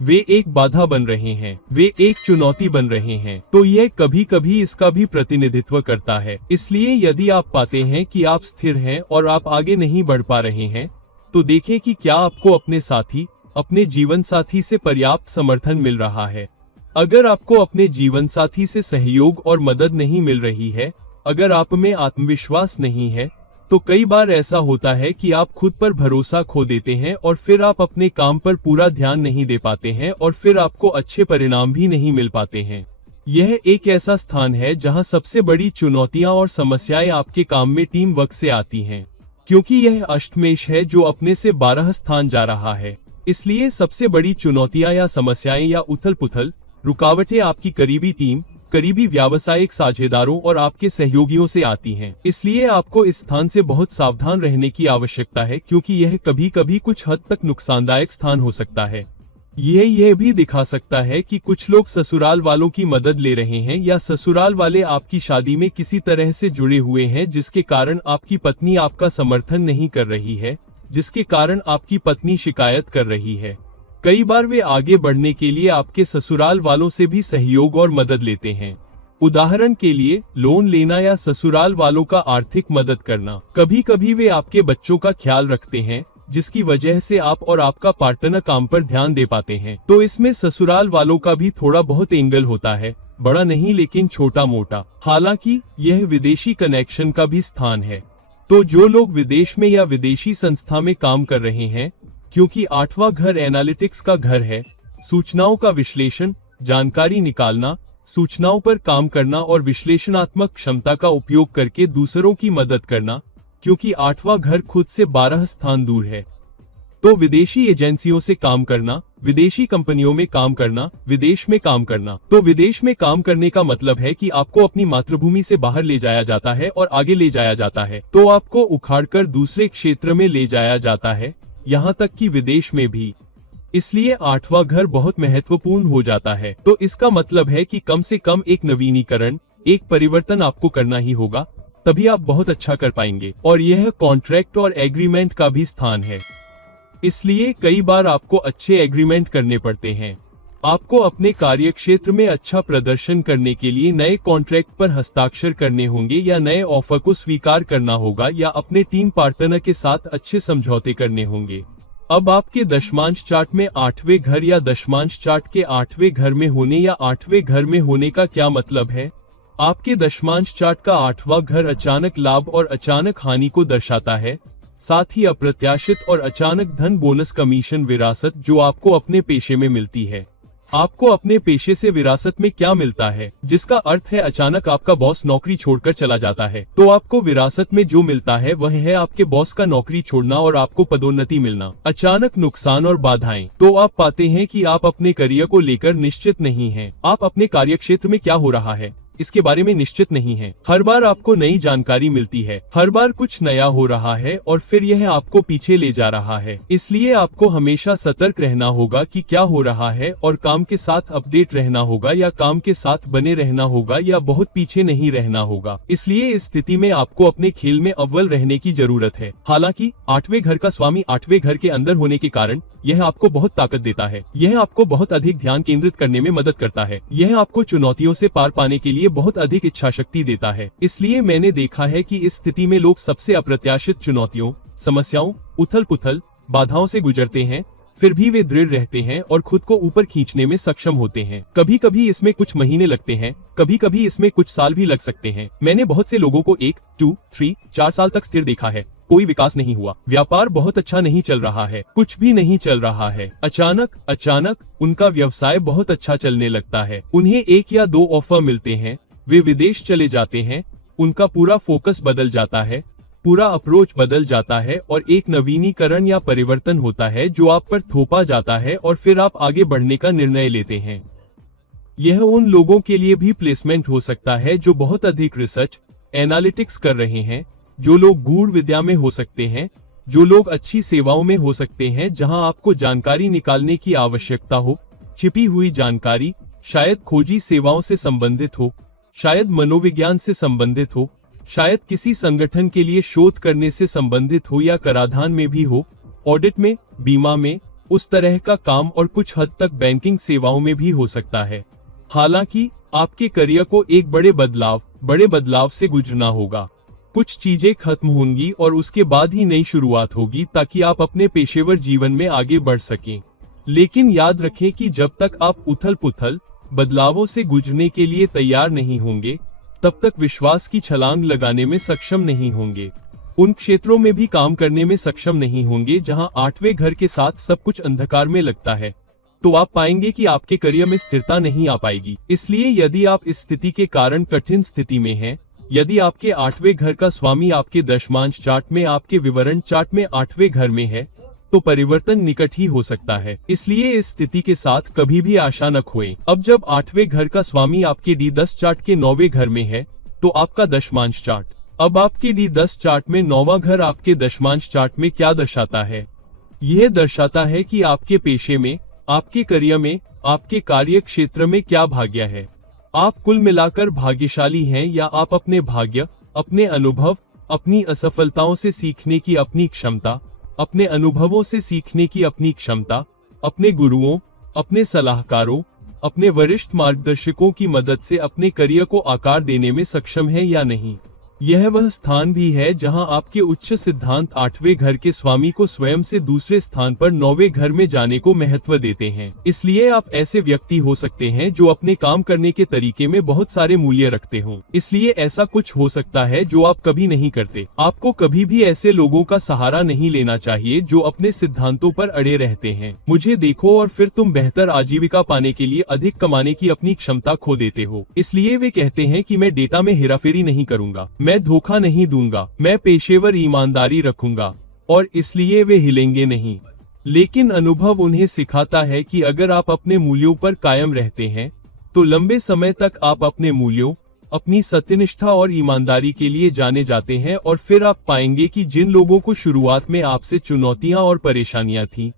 वे एक बाधा बन रहे हैं, वे एक चुनौती बन रहे हैं। तो यह कभी कभी इसका भी प्रतिनिधित्व करता है। इसलिए यदि आप पाते हैं कि आप स्थिर हैं और आप आगे नहीं बढ़ पा रहे हैं, तो देखें कि क्या आपको अपने साथी, अपने जीवन साथी से पर्याप्त समर्थन मिल रहा है। अगर आपको अपने जीवन साथी से सहयोग और मदद नहीं मिल रही है, अगर आप में आत्मविश्वास नहीं है, तो कई बार ऐसा होता है कि आप खुद पर भरोसा खो देते हैं और फिर आप अपने काम पर पूरा ध्यान नहीं दे पाते हैं और फिर आपको अच्छे परिणाम भी नहीं मिल पाते हैं। यह एक ऐसा स्थान है जहां सबसे बड़ी चुनौतियां और समस्याएं आपके काम में टीम वर्क से आती हैं, क्योंकि यह अष्टमेश है जो अपने से 12 स्थान जा रहा है। इसलिए सबसे बड़ी चुनौतियां या समस्याएं या उथल पुथल, रुकावटें आपकी करीबी टीम, करीबी व्यावसायिक साझेदारों और आपके सहयोगियों से आती हैं। इसलिए आपको इस स्थान से बहुत सावधान रहने की आवश्यकता है, क्योंकि यह कभी कभी कुछ हद तक नुकसानदायक स्थान हो सकता है। यह भी दिखा सकता है कि कुछ लोग ससुराल वालों की मदद ले रहे हैं या ससुराल वाले आपकी शादी में किसी तरह से जुड़े हुए हैं, जिसके कारण आपकी पत्नी आपका समर्थन नहीं कर रही है, जिसके कारण आपकी पत्नी शिकायत कर रही है। कई बार वे आगे बढ़ने के लिए आपके ससुराल वालों से भी सहयोग और मदद लेते हैं। उदाहरण के लिए लोन लेना या ससुराल वालों का आर्थिक मदद करना। कभी कभी वे आपके बच्चों का ख्याल रखते हैं, जिसकी वजह से आप और आपका पार्टनर काम पर ध्यान दे पाते हैं। तो इसमें ससुराल वालों का भी थोड़ा बहुत एंगल होता है, बड़ा नहीं लेकिन छोटा मोटा। हालांकि यह विदेशी कनेक्शन का भी स्थान है। तो जो लोग विदेश में या विदेशी संस्था में काम कर रहे हैं, क्योंकि 8वां घर एनालिटिक्स का घर है, सूचनाओं का विश्लेषण, जानकारी निकालना, सूचनाओं पर काम करना और विश्लेषणात्मक क्षमता का उपयोग करके दूसरों की मदद करना, क्योंकि 8वां घर खुद से 12 स्थान दूर है। तो विदेशी एजेंसियों से काम करना, विदेशी कंपनियों में काम करना, विदेश में काम करना। तो विदेश में काम करने का मतलब है कि आपको अपनी मातृभूमि से बाहर ले जाया जाता है और आगे ले जाया जाता है। तो आपको उखाड़कर दूसरे क्षेत्र में ले जाया जाता है, यहाँ तक कि विदेश में भी। इसलिए 8वां घर बहुत महत्वपूर्ण हो जाता है। तो इसका मतलब है कि कम से कम एक नवीनीकरण, एक परिवर्तन आपको करना ही होगा, तभी आप बहुत अच्छा कर पाएंगे। और यह कॉन्ट्रैक्ट और एग्रीमेंट का भी स्थान है। इसलिए कई बार आपको अच्छे एग्रीमेंट करने पड़ते हैं। आपको अपने कार्यक्षेत्र में अच्छा प्रदर्शन करने के लिए नए कॉन्ट्रैक्ट पर हस्ताक्षर करने होंगे या नए ऑफर को स्वीकार करना होगा या अपने टीम पार्टनर के साथ अच्छे समझौते करने होंगे। अब आपके दशमांश चार्ट में 8वें घर या दशमांश चार्ट के 8वें घर में होने या 8वें घर में होने का क्या मतलब है? आपके दशमांश चार्ट का 8वां घर अचानक लाभ और अचानक हानि को दर्शाता है, साथ ही अप्रत्याशित और अचानक धन, बोनस, कमीशन, विरासत जो आपको अपने पेशे में मिलती है। आपको अपने पेशे से विरासत में क्या मिलता है, जिसका अर्थ है अचानक आपका बॉस नौकरी छोड़कर चला जाता है, तो आपको विरासत में जो मिलता है वह है आपके बॉस का नौकरी छोड़ना और आपको पदोन्नति मिलना। अचानक नुकसान और बाधाएं, तो आप पाते हैं कि आप अपने करियर को लेकर निश्चित नहीं हैं। आप अपने कार्यक्षेत्र में क्या हो रहा है इसके बारे में निश्चित नहीं है। हर बार आपको नई जानकारी मिलती है, हर बार कुछ नया हो रहा है और फिर यह आपको पीछे ले जा रहा है। इसलिए आपको हमेशा सतर्क रहना होगा कि क्या हो रहा है और काम के साथ अपडेट रहना होगा या काम के साथ बने रहना होगा या बहुत पीछे नहीं रहना होगा। इसलिए इस स्थिति में आपको अपने खेल में अव्वल रहने की जरूरत है। हालांकि 8वें घर का स्वामी 8वें घर के अंदर होने के कारण यह आपको बहुत ताकत देता है। यह आपको बहुत अधिक ध्यान केंद्रित करने में मदद करता है। यह आपको चुनौतियों से पार पाने के लिए बहुत अधिक इच्छा शक्ति देता है। इसलिए मैंने देखा है कि इस स्थिति में लोग सबसे अप्रत्याशित चुनौतियों, समस्याओं, उथल पुथल, बाधाओं से गुजरते हैं, फिर भी वे दृढ़ रहते हैं और खुद को ऊपर खींचने में सक्षम होते हैं। कभी कभी इसमें कुछ महीने लगते हैं, कभी कभी इसमें कुछ साल भी लग सकते हैं। मैंने बहुत से लोगों को 1, 2, 3, 4 साल तक स्थिर देखा है, कोई विकास नहीं हुआ, व्यापार बहुत अच्छा नहीं चल रहा है, कुछ भी नहीं चल रहा है। अचानक उनका व्यवसाय बहुत अच्छा चलने लगता है, उन्हें 1 या 2 ऑफर मिलते हैं, वे विदेश चले जाते हैं, उनका पूरा फोकस बदल जाता है, पूरा अप्रोच बदल जाता है और एक नवीनीकरण या परिवर्तन होता है जो आप पर थोपा जाता है और फिर आप आगे बढ़ने का निर्णय लेते हैं। यह उन लोगों के लिए भी प्लेसमेंट हो सकता है जो बहुत अधिक रिसर्च एनालिटिक्स कर रहे हैं, जो लोग गूढ़ विद्या में हो सकते हैं, जो लोग अच्छी सेवाओं में हो सकते हैं जहां आपको जानकारी निकालने की आवश्यकता हो, छिपी हुई जानकारी, शायद खोजी सेवाओं से संबंधित हो, शायद मनोविज्ञान से संबंधित हो, शायद किसी संगठन के लिए शोध करने से संबंधित हो या कराधान में भी हो, ऑडिट में, बीमा में, उस तरह का काम और कुछ हद तक बैंकिंग सेवाओं में भी हो सकता है। हालांकि आपके करियर को एक बड़े बदलाव से गुजरना होगा। कुछ चीजें खत्म होंगी और उसके बाद ही नई शुरुआत होगी ताकि आप अपने पेशेवर जीवन में आगे बढ़ सकें। लेकिन याद रखें कि जब तक आप उथल-पुथल बदलावों से गुजरने के लिए तैयार नहीं होंगे, तब तक विश्वास की छलांग लगाने में सक्षम नहीं होंगे। उन क्षेत्रों में भी काम करने में सक्षम नहीं होंगे जहां 8वें घर के साथ सब कुछ अंधकार में लगता है। तो आप पाएंगे कि आपके करियर में स्थिरता नहीं आ पाएगी। इसलिए यदि आप इस स्थिति के कारण कठिन स्थिति में हैं, यदि आपके 8वें घर का स्वामी आपके दशमांश चार्ट में, आपके विवरण चार्ट में 8वें घर में है, तो परिवर्तन निकट ही हो सकता है। इसलिए इस स्थिति के साथ कभी भी आशा न खोएं। अब जब 8वें घर का स्वामी आपके D10 चार्ट के 9वें घर में है, तो आपका दशमांश चार्ट, अब आपके D10 चार्ट में 9वां घर आपके दशमांश चार्ट में क्या दर्शाता है? यह दर्शाता है कि आपके पेशे में, आपके करियर में, आपके कार्य क्षेत्र में क्या भाग्य है। आप कुल मिलाकर भाग्यशाली हैं या आप अपने भाग्य, अपने अनुभव, अपनी असफलताओं से सीखने की अपनी क्षमता, अपने अनुभवों से सीखने की अपनी क्षमता, अपने गुरुओं, अपने सलाहकारों, अपने वरिष्ठ मार्गदर्शकों की मदद से अपने करियर को आकार देने में सक्षम है या नहीं। यह वह स्थान भी है जहां आपके उच्च सिद्धांत 8वें घर के स्वामी को स्वयं से दूसरे स्थान पर 9वें घर में जाने को महत्व देते हैं। इसलिए आप ऐसे व्यक्ति हो सकते हैं जो अपने काम करने के तरीके में बहुत सारे मूल्य रखते हो। इसलिए ऐसा कुछ हो सकता है जो आप कभी नहीं करते। आपको कभी भी ऐसे लोगों का सहारा नहीं लेना चाहिए जो अपने सिद्धांतों पर अड़े रहते हैं। मुझे देखो और फिर तुम बेहतर आजीविका पाने के लिए अधिक कमाने की अपनी क्षमता खो देते हो। इसलिए वे कहते हैं कि मैं डेटा में हेराफेरी नहीं करूंगा, मैं धोखा नहीं दूंगा, मैं पेशेवर ईमानदारी रखूंगा, और इसलिए वे हिलेंगे नहीं। लेकिन अनुभव उन्हें सिखाता है कि अगर आप अपने मूल्यों पर कायम रहते हैं, तो लंबे समय तक आप अपने मूल्यों, अपनी सत्यनिष्ठा और ईमानदारी के लिए जाने जाते हैं। और फिर आप पाएंगे कि जिन लोगों को शुरुआत में आपसे चुनौतियां और परेशानियां थीं,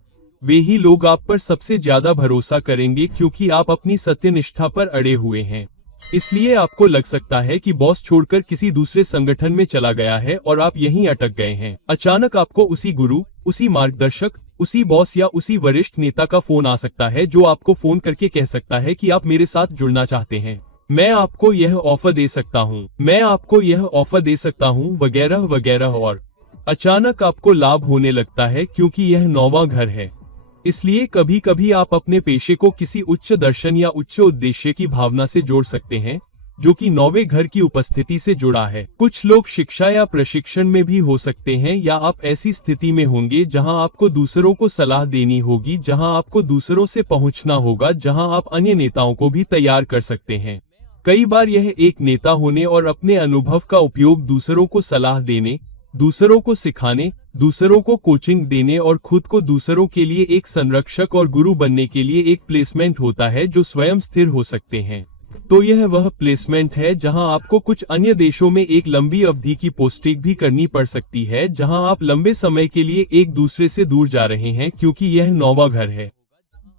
वे ही लोग आप पर सबसे ज्यादा भरोसा करेंगे क्योंकि आप अपनी सत्यनिष्ठा पर अड़े हुए हैं। इसलिए आपको लग सकता है कि बॉस छोड़कर किसी दूसरे संगठन में चला गया है और आप यहीं अटक गए हैं। अचानक आपको उसी गुरु, उसी मार्गदर्शक, उसी बॉस या उसी वरिष्ठ नेता का फोन आ सकता है जो आपको फोन करके कह सकता है कि आप मेरे साथ जुड़ना चाहते हैं, मैं आपको यह ऑफर दे सकता हूँ, मैं आपको यह ऑफर दे सकता हूँ, वगैरह वगैरह। और अचानक आपको लाभ होने लगता है क्योंकि यह 9वां घर है। इसलिए कभी कभी आप अपने पेशे को किसी उच्च दर्शन या उच्च उद्देश्य की भावना से जोड़ सकते हैं जो कि 9वें घर की उपस्थिति से जुड़ा है। कुछ लोग शिक्षा या प्रशिक्षण में भी हो सकते हैं, या आप ऐसी स्थिति में होंगे जहां आपको दूसरों को सलाह देनी होगी, जहां आपको दूसरों से पहुंचना होगा, जहां आप अन्य नेताओं को भी तैयार कर सकते हैं। कई बार यह एक नेता होने और अपने अनुभव का उपयोग दूसरों को सलाह देने, दूसरों को सिखाने, दूसरों को कोचिंग देने और खुद को दूसरों के लिए एक संरक्षक और गुरु बनने के लिए एक प्लेसमेंट होता है जो स्वयं स्थिर हो सकते हैं। तो यह वह प्लेसमेंट है जहां आपको कुछ अन्य देशों में एक लंबी अवधि की पोस्टिंग भी करनी पड़ सकती है, जहां आप लंबे समय के लिए एक दूसरे से दूर जा रहे हैं क्योंकि यह 9वां घर है।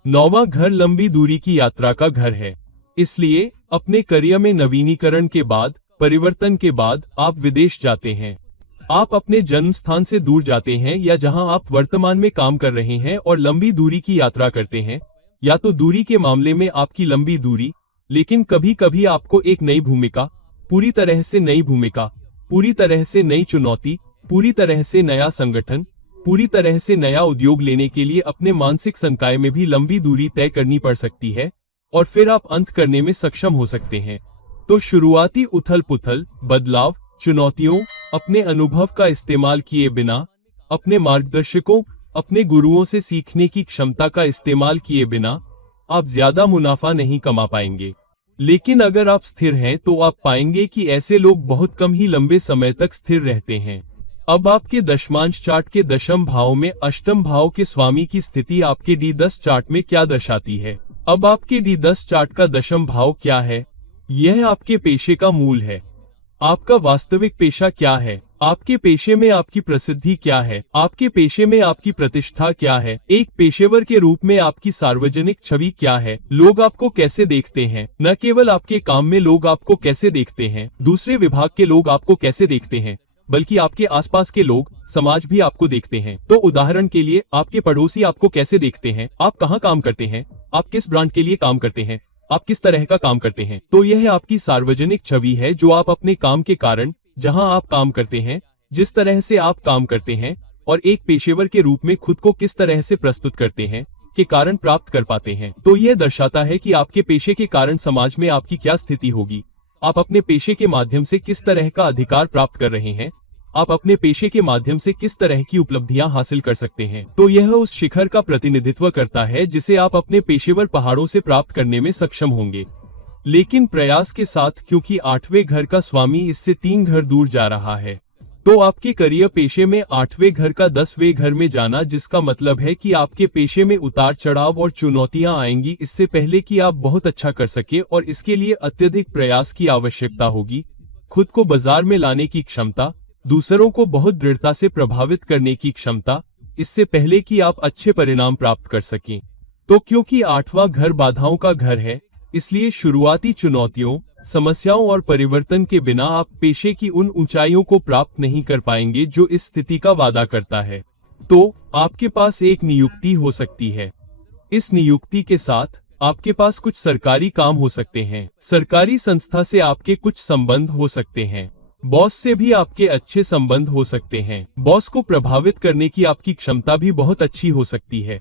9वां घर लंबी दूरी की यात्रा का घर है। इसलिए अपने करियर में नवीनीकरण के बाद, परिवर्तन के बाद आप विदेश जाते हैं। आप अपने जन्म स्थान से दूर जाते हैं या जहां आप वर्तमान में काम कर रहे हैं और लंबी दूरी की यात्रा करते हैं। या तो दूरी के मामले में आपकी लंबी दूरी, लेकिन कभी कभी आपको एक नई भूमिका, पूरी तरह से नई भूमिका, पूरी तरह से नई चुनौती, पूरी तरह से नया संगठन, पूरी तरह से नया उद्योग लेने के लिए अपने मानसिक संकाय में भी लंबी दूरी तय करनी पड़ सकती है और फिर आप अंत करने में सक्षम हो सकते हैं। तो शुरुआती उथल पुथल, बदलाव, चुनौतियों, अपने अनुभव का इस्तेमाल किए बिना, अपने मार्गदर्शकों, अपने गुरुओं से सीखने की क्षमता का इस्तेमाल किए बिना आप ज्यादा मुनाफा नहीं कमा पाएंगे। लेकिन अगर आप स्थिर हैं तो आप पाएंगे कि ऐसे लोग बहुत कम ही लंबे समय तक स्थिर रहते हैं। अब आपके दशमांश चार्ट के दशम भाव में अष्टम भाव के स्वामी की स्थिति आपके D10 चार्ट में क्या दर्शाती है? अब आपके D10 चार्ट का दशम भाव क्या है? यह आपके पेशे का मूल है। आपका वास्तविक पेशा क्या है? आपके पेशे में आपकी प्रसिद्धि क्या है? आपके पेशे में आपकी प्रतिष्ठा क्या है? एक पेशेवर के रूप में आपकी सार्वजनिक छवि क्या है? लोग आपको कैसे देखते हैं? न केवल आपके काम में लोग आपको कैसे देखते हैं, दूसरे विभाग के लोग आपको कैसे देखते हैं, बल्कि आपके आसपास के लोग, समाज भी आपको देखते हैं। तो उदाहरण के लिए आपके पड़ोसी आपको कैसे देखते हैं? आप कहाँ काम करते हैं? आप किस ब्रांड के लिए काम करते हैं? आप किस तरह का काम करते हैं? तो यह आपकी सार्वजनिक छवि है जो आप अपने काम के कारण, जहां आप काम करते हैं, जिस तरह से आप काम करते हैं और एक पेशेवर के रूप में खुद को किस तरह से प्रस्तुत करते हैं के कारण प्राप्त कर पाते हैं। तो यह दर्शाता है कि आपके पेशे के कारण समाज में आपकी क्या स्थिति होगी। आप अपने पेशे के माध्यम से किस तरह का अधिकार प्राप्त कर रहे हैं, आप अपने पेशे के माध्यम से किस तरह की उपलब्धियां हासिल कर सकते हैं। तो यह उस शिखर का प्रतिनिधित्व करता है जिसे आप अपने पेशेवर पहाड़ों से प्राप्त करने में सक्षम होंगे। लेकिन प्रयास के साथ, क्योंकि 8वें घर का स्वामी इससे 3 घर दूर जा रहा है, तो आपके करियर पेशे में 8वें घर का 10वें घर में जाना, जिसका मतलब है कि आपके पेशे में उतार चढ़ाव और चुनौतियां आएंगी इससे पहले कि आप बहुत अच्छा कर सके, और इसके लिए अत्यधिक प्रयास की आवश्यकता होगी। खुद को बाजार में लाने की क्षमता, दूसरों को बहुत दृढ़ता से प्रभावित करने की क्षमता, इससे पहले कि आप अच्छे परिणाम प्राप्त कर सकें। तो क्योंकि 8वां घर बाधाओं का घर है, इसलिए शुरुआती चुनौतियों, समस्याओं और परिवर्तन के बिना आप पेशे की उन ऊंचाइयों को प्राप्त नहीं कर पाएंगे जो इस स्थिति का वादा करता है। तो आपके पास एक नियुक्ति हो सकती है। इस नियुक्ति के साथ आपके पास कुछ सरकारी काम हो सकते हैं, सरकारी संस्था से आपके कुछ संबंध हो सकते हैं, बॉस से भी आपके अच्छे संबंध हो सकते हैं, बॉस को प्रभावित करने की आपकी क्षमता भी बहुत अच्छी हो सकती है।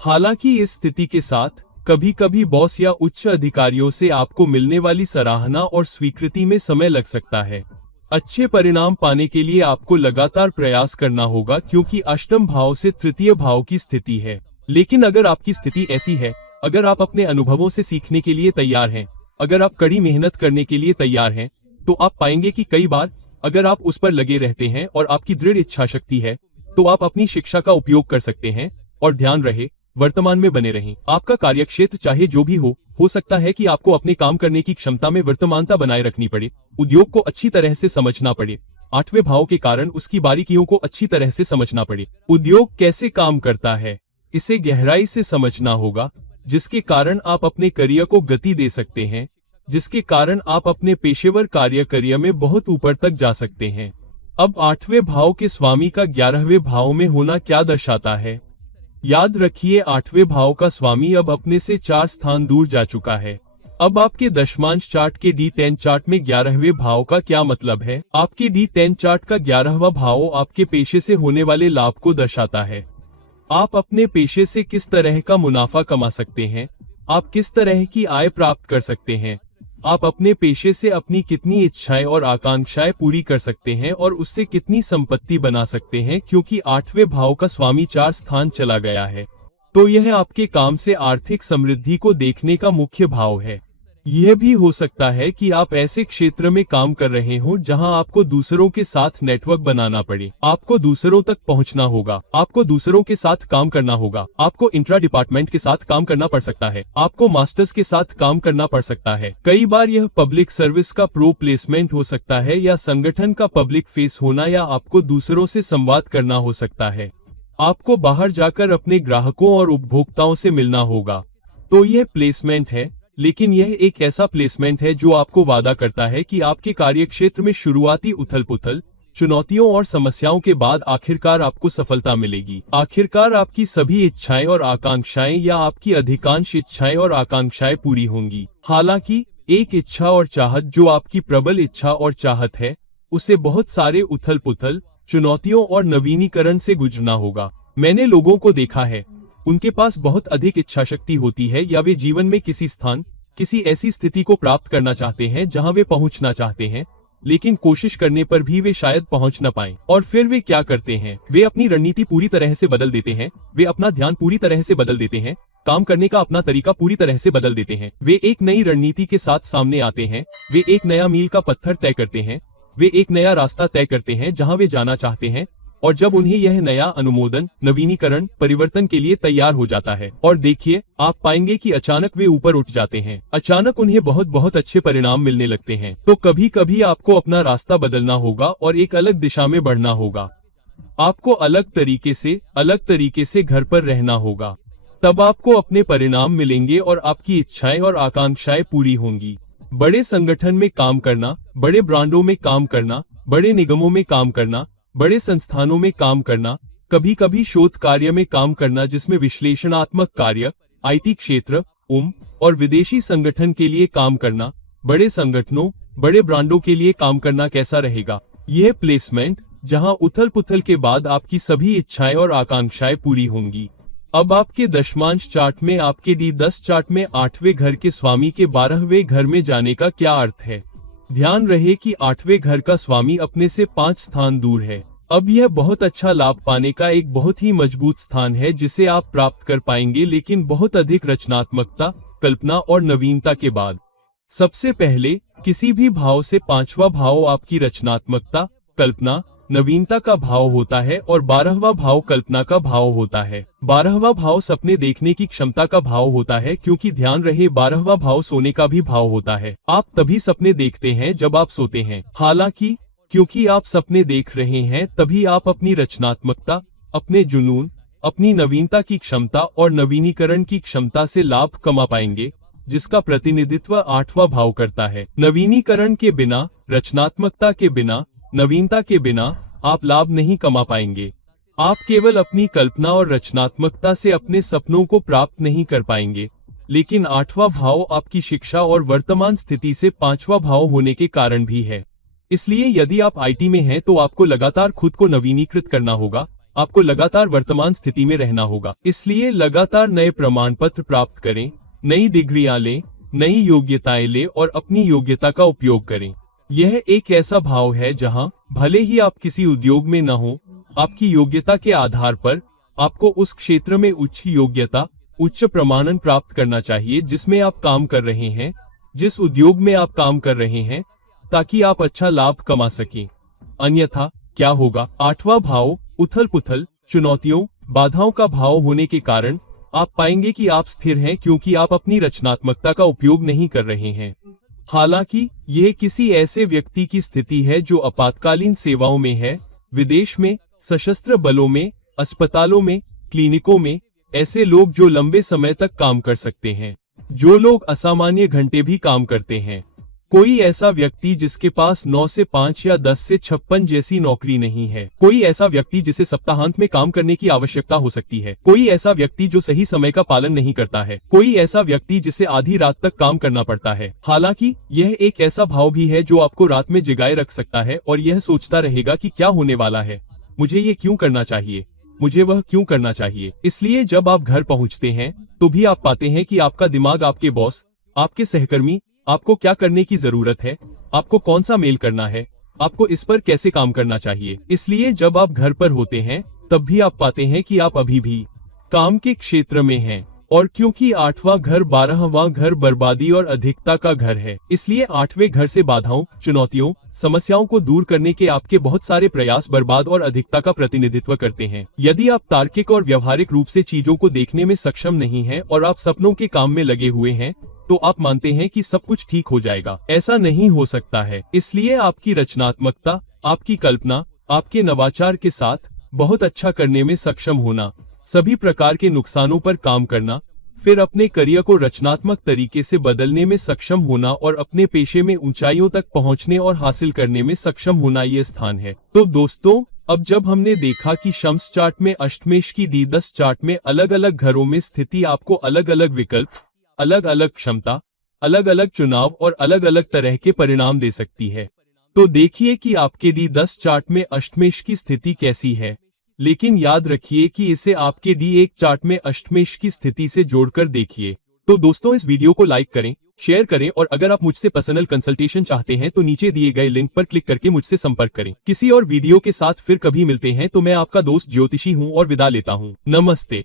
हालांकि इस स्थिति के साथ कभी कभी बॉस या उच्च अधिकारियों से आपको मिलने वाली सराहना और स्वीकृति में समय लग सकता है। अच्छे परिणाम पाने के लिए आपको लगातार प्रयास करना होगा, क्योंकि अष्टम भाव से तृतीय भाव की स्थिति है। लेकिन अगर आपकी स्थिति ऐसी है, अगर आप अपने अनुभवों से सीखने के लिए तैयार हैं, अगर आप कड़ी मेहनत करने के लिए तैयार हैं, तो आप पाएंगे कि कई बार अगर आप उस पर लगे रहते हैं और आपकी दृढ़ इच्छा शक्ति है, तो आप अपनी शिक्षा का उपयोग कर सकते हैं। और ध्यान रहे, वर्तमान में बने रहें। आपका कार्यक्षेत्र चाहे जो भी हो सकता है कि आपको अपने काम करने की क्षमता में वर्तमानता बनाए रखनी पड़े, उद्योग को अच्छी तरह से समझना पड़े, 8वें भाव के कारण उसकी बारीकियों को अच्छी तरह से समझना पड़े। उद्योग कैसे काम करता है, इसे गहराई से समझना होगा, जिसके कारण आप अपने करियर को गति दे सकते हैं, जिसके कारण आप अपने पेशेवर करियर में बहुत ऊपर तक जा सकते हैं। अब 8वें भाव के स्वामी का 11वें भाव में होना क्या दर्शाता है? याद रखिए, 8वें भाव का स्वामी अब अपने से 4 स्थान दूर जा चुका है। अब आपके दशमांश चार्ट के D10 चार्ट में 11वें भाव का क्या मतलब है? आपके D10 चार्ट का 11वां भाव आपके पेशे से होने वाले लाभ को दर्शाता है। आप अपने पेशे से किस तरह का मुनाफा कमा सकते हैं, आप किस तरह की आय प्राप्त कर सकते हैं, आप अपने पेशे से अपनी कितनी इच्छाएं और आकांक्षाएं पूरी कर सकते हैं और उससे कितनी संपत्ति बना सकते हैं, क्योंकि 8वें भाव का स्वामी 4 स्थान चला गया है। तो यह आपके काम से आर्थिक समृद्धि को देखने का मुख्य भाव है। यह भी हो सकता है कि आप ऐसे क्षेत्र में काम कर रहे हो जहां आपको दूसरों के साथ नेटवर्क बनाना पड़े, आपको दूसरों तक पहुंचना होगा, आपको दूसरों के साथ काम करना होगा, आपको इंट्रा डिपार्टमेंट के साथ काम करना पड़ सकता है, आपको मास्टर्स के साथ काम करना पड़ सकता है। कई बार यह पब्लिक सर्विस का प्रो प्लेसमेंट हो सकता है, या संगठन का पब्लिक फेस होना, या आपको दूसरों से संवाद करना हो सकता है। आपको बाहर जाकर अपने ग्राहकों और उपभोक्ताओं से मिलना होगा। तो यह प्लेसमेंट है, लेकिन यह एक ऐसा प्लेसमेंट है जो आपको वादा करता है कि आपके कार्यक्षेत्र में शुरुआती उथल-पुथल, चुनौतियों और समस्याओं के बाद आखिरकार आपको सफलता मिलेगी। आखिरकार आपकी सभी इच्छाएं और आकांक्षाएं, या आपकी अधिकांश इच्छाएं और आकांक्षाएं पूरी होंगी। हालांकि एक इच्छा और चाहत जो आपकी प्रबल इच्छा और चाहत है, उसे बहुत सारे उथल-पुथल, चुनौतियों और नवीनीकरण से गुजरना होगा। मैंने लोगों को देखा है, उनके पास बहुत अधिक इच्छा शक्ति होती है या वे जीवन में किसी स्थान, किसी ऐसी स्थिति को प्राप्त करना चाहते हैं जहां वे पहुंचना चाहते हैं, लेकिन कोशिश करने पर भी वे शायद पहुंच न पाएं। और फिर वे क्या करते हैं, वे अपनी रणनीति पूरी तरह से बदल देते हैं, वे अपना ध्यान पूरी तरह से बदल देते हैं, काम करने का अपना तरीका पूरी तरह से बदल देते हैं। वे एक नई रणनीति के साथ सामने आते हैं, वे एक नया मील का पत्थर तय करते हैं, वे एक नया रास्ता तय करते हैं जहां वे जाना चाहते हैं। और जब उन्हें यह नया अनुमोदन, नवीनीकरण, परिवर्तन के लिए तैयार हो जाता है, और देखिए, आप पाएंगे कि अचानक वे ऊपर उठ जाते हैं, अचानक उन्हें बहुत बहुत अच्छे परिणाम मिलने लगते हैं। तो कभी कभी आपको अपना रास्ता बदलना होगा और एक अलग दिशा में बढ़ना होगा। आपको अलग तरीके से घर पर रहना होगा, तब आपको अपने परिणाम मिलेंगे और आपकी इच्छाएं और आकांक्षाएं पूरी होंगी। बड़े संगठन में काम करना, बड़े ब्रांडों में काम करना, बड़े निगमों में काम करना, बड़े संस्थानों में काम करना, कभी कभी शोध कार्य में काम करना जिसमें विश्लेषणात्मक कार्य, आईटी क्षेत्र, और विदेशी संगठन के लिए काम करना, बड़े संगठनों, बड़े ब्रांडों के लिए काम करना कैसा रहेगा? यह प्लेसमेंट जहां उथल पुथल के बाद आपकी सभी इच्छाएं और आकांक्षाएं पूरी होंगी। अब आपके दशमांश चार्ट में, आपके D10 चार्ट में 8वें घर के स्वामी के 12वें घर में जाने का क्या अर्थ है? ध्यान रहे कि 8वें घर का स्वामी अपने से 5 स्थान दूर है। अब यह बहुत अच्छा लाभ पाने का एक बहुत ही मजबूत स्थान है जिसे आप प्राप्त कर पाएंगे, लेकिन बहुत अधिक रचनात्मकता, कल्पना और नवीनता के बाद। सबसे पहले, किसी भी भाव से 5वां भाव आपकी रचनात्मकता, कल्पना, नवीनता का भाव होता है और 12वां भाव कल्पना का भाव होता है। 12वां भाव सपने देखने की क्षमता का भाव होता है, क्योंकि ध्यान रहे 12वां भाव सोने का भी भाव होता है। आप तभी सपने देखते हैं जब आप सोते हैं। हालांकि क्योंकि आप सपने देख रहे हैं, तभी आप अपनी रचनात्मकता, अपने जुनून, अपनी नवीनता की क्षमता और नवीनीकरण की क्षमता से लाभ कमा पाएंगे, जिसका प्रतिनिधित्व 8वां भाव करता है। नवीनीकरण के बिना, रचनात्मकता के बिना, नवीनता के बिना आप लाभ नहीं कमा पाएंगे। आप केवल अपनी कल्पना और रचनात्मकता से अपने सपनों को प्राप्त नहीं कर पाएंगे। लेकिन 8वां भाव आपकी शिक्षा और वर्तमान स्थिति से 5वां भाव होने के कारण भी है। इसलिए यदि आप आईटी में हैं तो आपको लगातार खुद को नवीनीकृत करना होगा, आपको लगातार वर्तमान स्थिति में रहना होगा। इसलिए लगातार नए प्रमाण पत्र प्राप्त करें, नई डिग्रियां लें, नई योग्यताएं लें और अपनी योग्यता का उपयोग करें। यह एक ऐसा भाव है जहां भले ही आप किसी उद्योग में न हो, आपकी योग्यता के आधार पर आपको उस क्षेत्र में उच्च योग्यता, उच्च प्रमाणन प्राप्त करना चाहिए जिसमें आप काम कर रहे हैं, जिस उद्योग में आप काम कर रहे हैं, ताकि आप अच्छा लाभ कमा सकें। अन्यथा क्या होगा? 8वां भाव उथल पुथल, चुनौतियों, बाधाओं का भाव होने के कारण आप पाएंगे कि आप स्थिर हैं, क्योंकि आप अपनी रचनात्मकता का उपयोग नहीं कर रहे हैं। हालांकि यह किसी ऐसे व्यक्ति की स्थिति है जो आपातकालीन सेवाओं में है, विदेश में, सशस्त्र बलों में, अस्पतालों में, क्लिनिकों में, ऐसे लोग जो लंबे समय तक काम कर सकते हैं, जो लोग असामान्य घंटे भी काम करते हैं। कोई ऐसा व्यक्ति जिसके पास 9 से 5 या 10 से 56 जैसी नौकरी नहीं है। कोई ऐसा व्यक्ति जिसे सप्ताहांत में काम करने की आवश्यकता हो सकती है। कोई ऐसा व्यक्ति जो सही समय का पालन नहीं करता है। कोई ऐसा व्यक्ति जिसे आधी रात तक काम करना पड़ता है। हालांकि यह एक ऐसा भाव भी है जो आपको रात में जगाए रख सकता है और यह सोचता रहेगा कि क्या होने वाला है, मुझे ये क्यों करना चाहिए, मुझे वह क्यों करना चाहिए। इसलिए जब आप घर पहुंचते हैं तो भी आप पाते हैं कि आपका दिमाग आपके बॉस, आपके सहकर्मी, आपको क्या करने की जरूरत है, आपको कौन सा मेल करना है, आपको इस पर कैसे काम करना चाहिए। इसलिए जब आप घर पर होते हैं तब भी आप पाते हैं कि आप अभी भी काम के क्षेत्र में हैं। और क्योंकि 8वां घर 12वां घर बर्बादी और अधिकता का घर है, इसलिए 8वें घर से बाधाओं, चुनौतियों, समस्याओं को दूर करने के आपके बहुत सारे प्रयास बर्बाद और अधिकता का प्रतिनिधित्व करते हैं। यदि आप तार्किक और व्यवहारिक रूप से चीजों को देखने में सक्षम नहीं हैं और आप सपनों के काम में लगे हुए हैं, तो आप मानते हैं कि सब कुछ ठीक हो जाएगा। ऐसा नहीं हो सकता है। इसलिए आपकी रचनात्मकता, आपकी कल्पना, आपके नवाचार के साथ बहुत अच्छा करने में सक्षम होना, सभी प्रकार के नुकसानों पर काम करना, फिर अपने करियर को रचनात्मक तरीके से बदलने में सक्षम होना और अपने पेशे में ऊंचाइयों तक पहुंचने और हासिल करने में सक्षम होना ये स्थान है। तो दोस्तों, अब जब हमने देखा कि शम्स चार्ट में अष्टमेश की D10 चार्ट में अलग अलग घरों में स्थिति आपको अलग अलग विकल्प, अलग अलग क्षमता, अलग अलग चुनाव और अलग अलग तरह के परिणाम दे सकती है, तो देखिए कि आपके D10 चार्ट में अष्टमेश की स्थिति कैसी है। लेकिन याद रखिए कि इसे आपके D1 चार्ट में अष्टमेश की स्थिति से जोड़कर देखिए। तो दोस्तों, इस वीडियो को लाइक करें, शेयर करें और अगर आप मुझसे पर्सनल कंसल्टेशन चाहते हैं तो नीचे दिए गए लिंक पर क्लिक करके मुझसे संपर्क करें। किसी और वीडियो के साथ फिर कभी मिलते हैं। तो मैं आपका दोस्त ज्योतिषी हूँ और विदा लेता हूँ। नमस्ते।